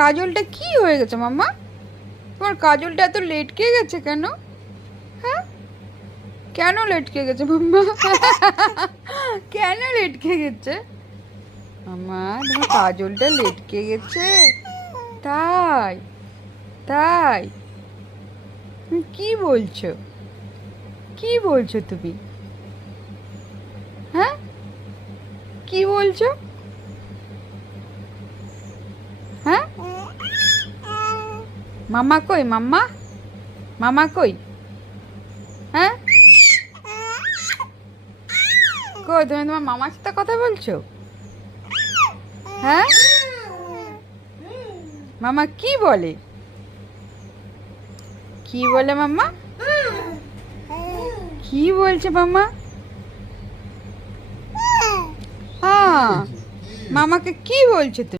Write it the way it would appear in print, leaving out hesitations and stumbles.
কাজলটা কি হয়ে গেছে মাম্মা? তোমার কাজলটা এত লেটকে গেছে কেন? হ্যাঁ, কেন লেটকে গেছে মাম্মা? কেন লেটকে গেছে মাম্মা? তোমার কাজলটা লেটকে গেছে? তাই? তাই? তুমি কি বলছো? কি বলছো তুমি? হ্যাঁ, কি বলছো? হ্যাঁ, মাম্মা কই? মাম্মা, মামা কই? হ্যাঁ, কই? তুমি তোমার মামার সাথে কথা বলছো? হ্যাঁ, মামা কি বলে? কি বলে মাম্মা? কি বলছে মাম্মা? হ্যাঁ, মামাকে কি বলছে তুমি?